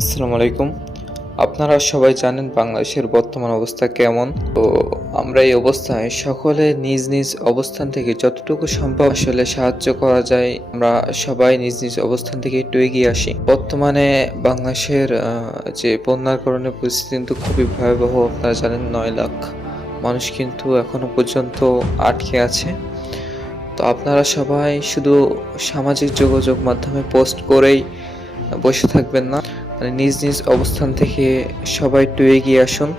আসসালামু আলাইকুম। আপনারা সবাই জানেন বাংলাদেশের বর্তমান অবস্থা কেমন। তো আমরা এই অবস্থায় সকলে নিজ নিজ অবস্থান থেকে যতটুকু সম্ভব আসলে সাহায্য করা যায় আমরা সবাই নিজ নিজ অবস্থান থেকে একটু এগিয়ে আসি। বর্তমানে বাংলাদেশের যে বন্যার কারণে পরিস্থিতি কিন্তু খুবই ভয়াবহ। আপনারা জানেন ৯ লাখ মানুষ কিন্তু এখনো পর্যন্ত আটকে আছে। তো আপনারা সবাই শুধু সামাজিক যোগাযোগ মাধ্যমে পোস্ট করেই বসে থাকবেন না। মানে নিজ নিজ অবস্থান থেকে সবাই একটু এগিয়ে আসুন।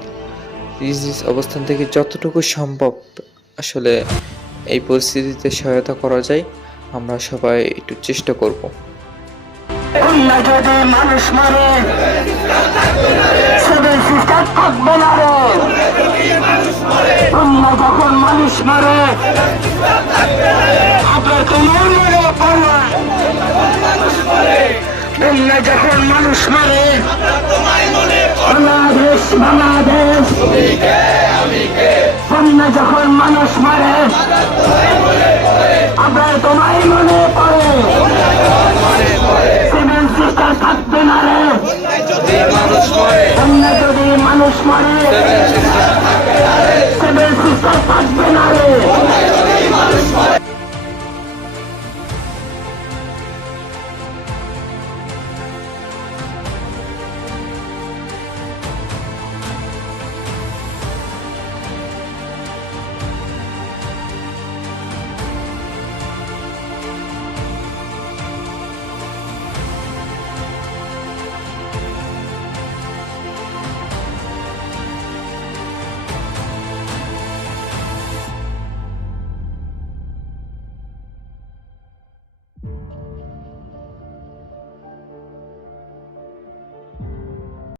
নিজ নিজ অবস্থান থেকে যতটুকু সম্ভব আসলে এই পরিস্থিতিতে সহায়তা করা যায় আমরা সবাই একটু চেষ্টা করব। অন্য যদি মানুষ মারে সিভিল সিস্টেম থাকবে না রে। অন্য যখন মানুষ মারে আপনার তোমার মনে পড়ে। অন্য যখন মানুষ মারে বাংলাদেশ বাংলাদেশ। অন্য যখন মানুষ মারে আপনার তোমায় মনে পড়ে। সিভিল সিস্টেম থাকবে না